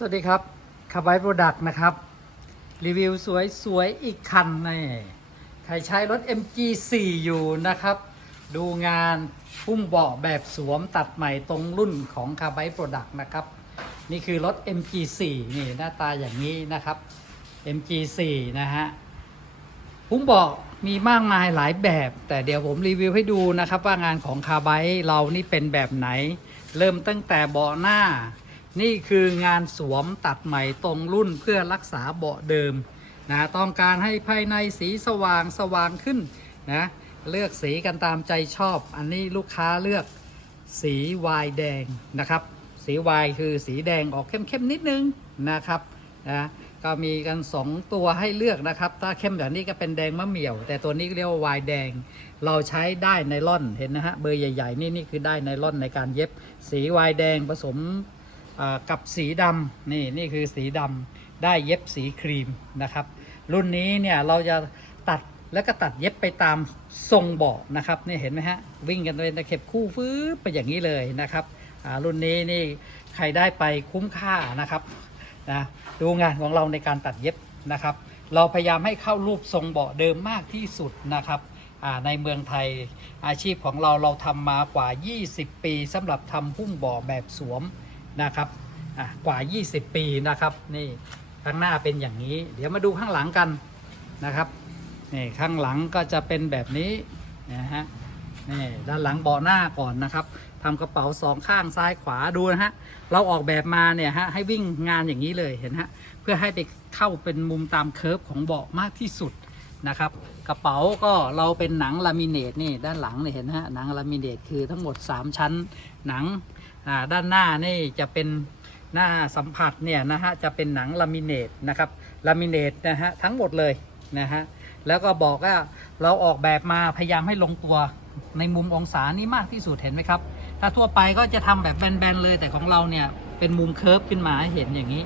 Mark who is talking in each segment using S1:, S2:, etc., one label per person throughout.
S1: สวัสดีครับคาร์บายโปรดักต์นะครับ รีวิวสวยสวยๆ อีกคันนี่ใครใช้รถ MG4 อยู่นะครับ ดูงานพุ่มเบาะแบบสวมตัดใหม่ตรงรุ่นของคาร์บายโปรดักต์นะครับ นี่คือรถ MG4 นี่หน้าตาอย่างนี้นะครับ MG4 นะฮะ พุ่มเบาะมีมากมายหลายแบบ แต่เดี๋ยวผมรีวิวให้ดูนะครับ ว่างานของคาร์ไบต์เรานี่เป็นแบบไหน เริ่มตั้งแต่เบาะหน้า นี่คืองานสวมตัดใหม่ตรงรุ่นเพื่อรักษาเบาะเดิมนะต้องการให้ภายในสีสว่างสว่างขึ้นนะเลือกสีกันตามใจชอบ อันนี้ลูกค้าเลือกสีวายแดงนะครับ สีวายคือสีแดงออกเข้มๆนิดนึงนะครับนะก็มีกัน 2 ตัวให้เลือกนะครับ ถ้าเข้มแบบนี้ก็เป็นแดงมะเหมี่ยว แต่ตัวนี้เรียกว่าวายแดง เราใช้ได้ไนล่อนเห็นนะฮะเบอร์ใหญ่ ๆ นี่นี่คือได้ไนล่อนในการเย็บ สีวายแดงผสม กับสีดำนี่นี่คือสีดำได้เย็บสีครีมนะครับ รุ่นนี้เนี่ยเราจะตัดแล้วก็ตัดเย็บไปตามทรงเบาะนะครับนี่เห็นไหมฮะวิ่งกันเป็นตะเข็บคู่ฟื้นไปอย่างนี้เลยนะครับรุ่นนี้นี่ใครได้ไปคุ้มค่านะครับนะดูงานของเราในการตัดเย็บนะครับ เราพยายามให้เข้ารูปทรงเบาะเดิมมากที่สุดนะครับในเมืองไทยอาชีพของเราเราทำมากว่า 20 ปีสำหรับทำพุ่มบาะแบบสวม นะครับกว่า 20 ปีนะครับนี่ข้างหน้าเป็นอย่างนี้ เดี๋ยวมาดูข้างหลังกันนะครับนี่ข้างหลังก็จะเป็นแบบนี้นะฮะนี่ด้านหลังเบาะหน้าก่อนนะครับทำกระเป๋าสองข้างซ้ายขวาดูนะฮะเราออกแบบมาเนี่ยฮะให้วิ่งงานอย่างนี้เลยเห็นฮะเพื่อให้ไปเข้าเป็นมุมตามเคิร์ฟของเบาะมากที่สุดนะครับกระเป๋าก็เราเป็นหนังลามิเนตนี่ด้านหลังเนี่ยเห็นฮะหนังลามิเนตคือทั้งหมด 3 ชั้นหนัง ด้านหน้านี่จะเป็นหน้าสัมผัสเนี่ยนะฮะจะเป็นหนังลามิเนตนะครับลามิเนตนะฮะทั้งหมดเลยนะฮะแล้วก็บอกว่าเราออกแบบมาพยายามให้ลงตัวในมุมองศานี้มากที่สุดเห็นไหมครับ ถ้าทั่วไปก็จะทำแบบแบนๆเลยแต่ของเราเนี่ยเป็นมุมเคิร์ฟขึ้นมาให้เห็นอย่างนี้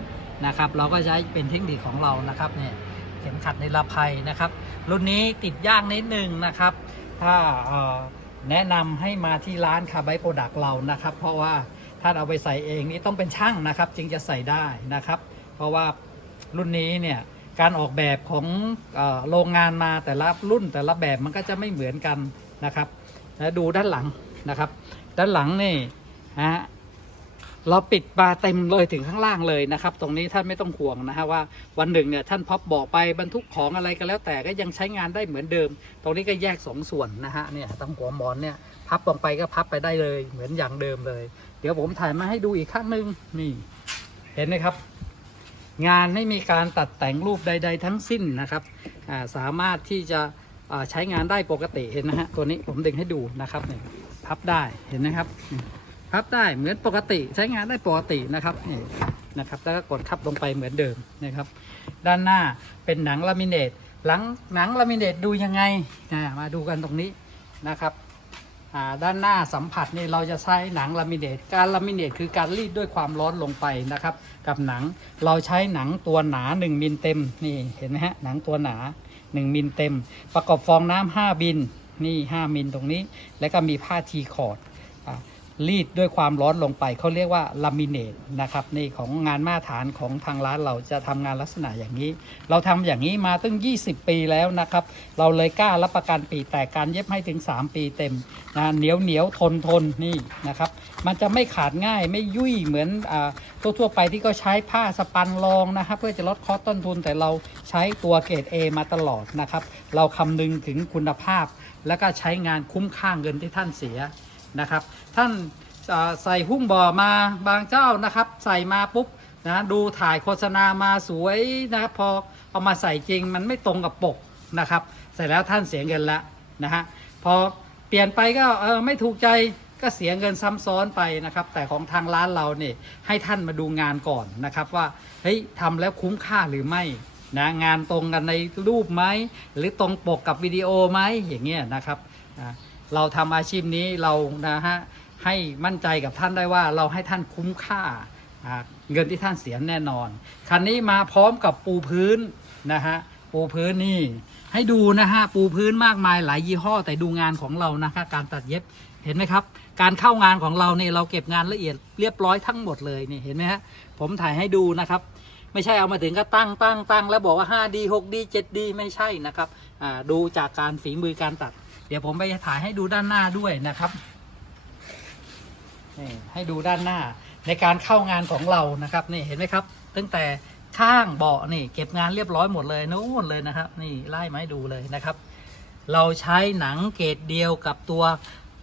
S1: นะครับ เราก็ใช้เป็นเทคนิคของเรานะครับเนี่ยเข็มขัดในลาภัยนะครับ รุ่นนี้ติดยากนิดนึงนะครับ ถ้าแนะนำให้มาที่ร้านคาร์ไบโปรดักเรานะครับ เพราะว่า ถ้าเอาไปใส่เองนี่ต้องเป็นช่างนะครับ จึงจะใส่ได้นะครับ เพราะว่ารุ่นนี้เนี่ยการออกแบบของโรงงานมาแต่ละรุ่นแต่ละแบบมันก็จะไม่เหมือนกันนะครับแล้วดูด้านหลังนะครับ ด้านหลังนี่ฮะ เราปิดบาเต็มเลยถึงข้างล่างเลยนะครับ ตรงนี้ท่านไม่ต้องห่วงนะฮะว่าวันหนึ่งเนี่ยท่านพับเบาะไปบรรทุกของอะไรก็แล้วแต่ก็ยังใช้งานได้เหมือนเดิม ตรงนี้ก็แยกสองส่วนนะฮะเนี่ยตรงหัวหมอนเนี่ยพับลงไปก็พับไปได้เลยเหมือนอย่างเดิมเลย เดี๋ยวผมถ่ายมาให้ดูอีกข้างหนึ่งนี่เห็นไหมครับ งานไม่มีการตัดแต่งรูปใด ๆ ทั้งสิ้นนะครับาสามารถที่จะใช้งานได้ปกติเห็นนะฮะตัวนี้ผมดึงให้ดูนะครับเนี่ยพับได้เห็นนะครับ พับได้เหมือนปกติใช้งานได้ปกตินะครับนี่นะครับแล้วก็กดคับลงไปเหมือนเดิมนะครับ ด้านหน้าเป็นหนังลามิเนตหลังหนังลามิเนตดูยังไงมาดูกันตรงนี้นะครับด้านหน้าสัมผัสนี่เราจะใช้หนังลามิเนตการลามิเนตคือการรีดด้วยความร้อนลงไปนะครับ กับหนังเราใช้หนังตัวหนา 1มิลเต็มนี่เห็นไหมฮะหนังตัวหนา 1มิลเต็ม ประกอบฟองน้ำ5บินนี่ 5มิลตรงนี้ แล้วก็มีผ้าทีคอร์ด รีดด้วยความร้อนลงไปเขาเรียกว่าลามิเนตนะครับนี่ของงานมาตรฐานของทางร้านเราจะทำงานลักษณะอย่างนี้ เราทำอย่างนี้มาตั้ง 20 ปีแล้วนะครับ เราเลยกล้ารับประกันปีแต่การเย็บให้ถึง 3 ปีเต็มนะเหนียวเหนียวทนทนนี่นะครับ มันจะไม่ขาดง่ายไม่ยุ่ยเหมือนอ่าทั่วๆไปที่ก็ใช้ผ้าสปันรองนะครับ เพื่อจะลดคอสต้นทุน แต่เราใช้ตัวเกรด A มาตลอดนะครับ เราคำนึงถึงคุณภาพ แล้วก็ใช้งานคุ้มค่าเงินที่ท่านเสีย นะครับ ท่านใส่หุ้มบ่อมาบางเจ้านะครับ ใส่มาปุ๊บนะดูถ่ายโฆษณามาสวยนะครับพอเอามาใส่จริงมันไม่ตรงกับปกนะครับเสร็จแล้วท่านเสียเงินละนะฮะพอเปลี่ยนไปก็เออไม่ถูกใจก็เสียเงินซ้ำซ้อนไปนะครับ แต่ของทางร้านเราเนี่ยให้ท่านมาดูงานก่อนนะครับว่าเฮ้ยทำแล้วคุ้มค่าหรือไม่นะงานตรงกันในรูปไหมหรือตรงปกกับวิดีโอไหมอย่างเงี้ยนะครับนะ เราทำอาชีพนี้เรานะฮะให้มั่นใจกับท่านได้ว่าเราให้ท่านคุ้มค่าเงินที่ท่านเสียแน่นอน คันนี้มาพร้อมกับปูพื้นนะฮะปูพื้นนี่ให้ดูนะฮะปูพื้นมากมายหลายยี่ห้อแต่ดูงานของเรานะคะการตัดเย็บเห็นไหมครับ การเข้างานของเราเนี่ยเราเก็บงานละเอียดเรียบร้อยทั้งหมดเลยนี่เห็นไหมฮะผมถ่ายให้ดูนะครับ ไม่ใช่เอามาถึงก็ตั้งตั้งตั้งแล้วบอกว่า 5D 6D 7D ไม่ใช่นะครับดูจากการฝีมือการตัด ดี๋ยวผมไปถ่ายให้ดูด้านหน้าด้วยนะครับนี่ให้ดูด้านหน้าในการเข้างานของเรานะครับนี่เห็นไหมครับ ตั้งแต่ข้างเบาะนี่เก็บงานเรียบร้อยหมดเลยนู้นเลยนะครับ นี่ไล่ไม้ดูเลยนะครับ เราใช้หนังเกรดเดียวกับตัว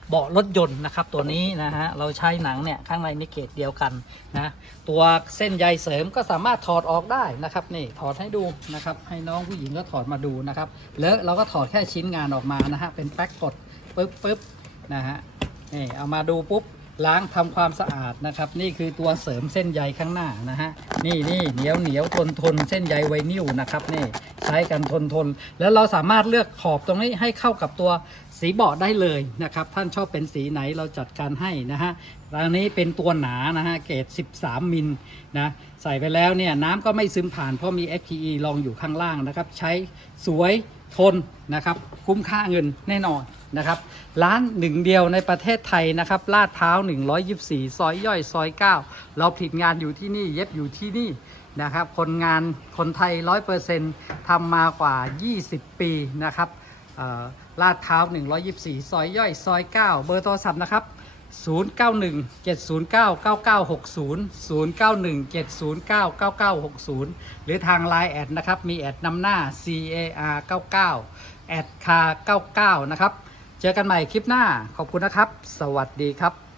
S1: เบาะรถยนต์นะครับ ตัวนี้นะฮะเราใช้หนังเนี่ยข้างในนี่เกรดเดียวกันนะตัวเส้นใยเสริมก็สามารถถอดออกได้นะครับนี่ถอดให้ดูนะครับ ให้น้องผู้หญิงก็ถอดมาดูนะครับแล้วเราก็ถอดแค่ชิ้นงานออกมานะฮะเป็นแป๊กกดปึ๊บปึ๊บนะฮะนี่เอามาดูปุ๊บล้างทำความสะอาดนะครับ นี่คือตัวเสริมเส้นใยข้างหน้านะฮะนี่นี่เหนียวเหนียวทนทนเส้นใยไวนิลนะครับนี่ ช้กันทนทน แล้วเราสามารถเลือกขอบตรงนี้ให้เข้ากับตัวสีเบาะได้เลยนะครับ ท่านชอบเป็นสีไหนเราจัดการให้นะฮะอันนี้เป็นตัวหนานะฮะเกรด 13 มิลนะใส่ไปแล้วเนี่ยน้ำก็ไม่ซึมผ่านเพราะมี FPE รองอยู่ข้างล่างนะครับ ใช้สวยทนนะครับ คุ้มค่าเงินแน่นอนนะครับร้านหนึ่งเดียวในประเทศไทยนะครับลาดพร้าว 124 ซอยย่อยซอย 9 เราผิดงานอยู่ที่นี่เย็บอยู่ที่นี่ นะครับ คนงานคนไทย 100%ทำมากว่า 20 ปีนะครับลาดพร้า 124 ซอยย่อย ซอย 9 เบอร์โทรศัพท์นะครับ 091 709 9960 091 709 9960 หรือทาง Line แอดนะครับ มีแอดนำหน้า CAR 99แอดคา99 นะครับ เจอกันใหม่คลิปหน้า ขอบคุณนะครับ สวัสดีครับ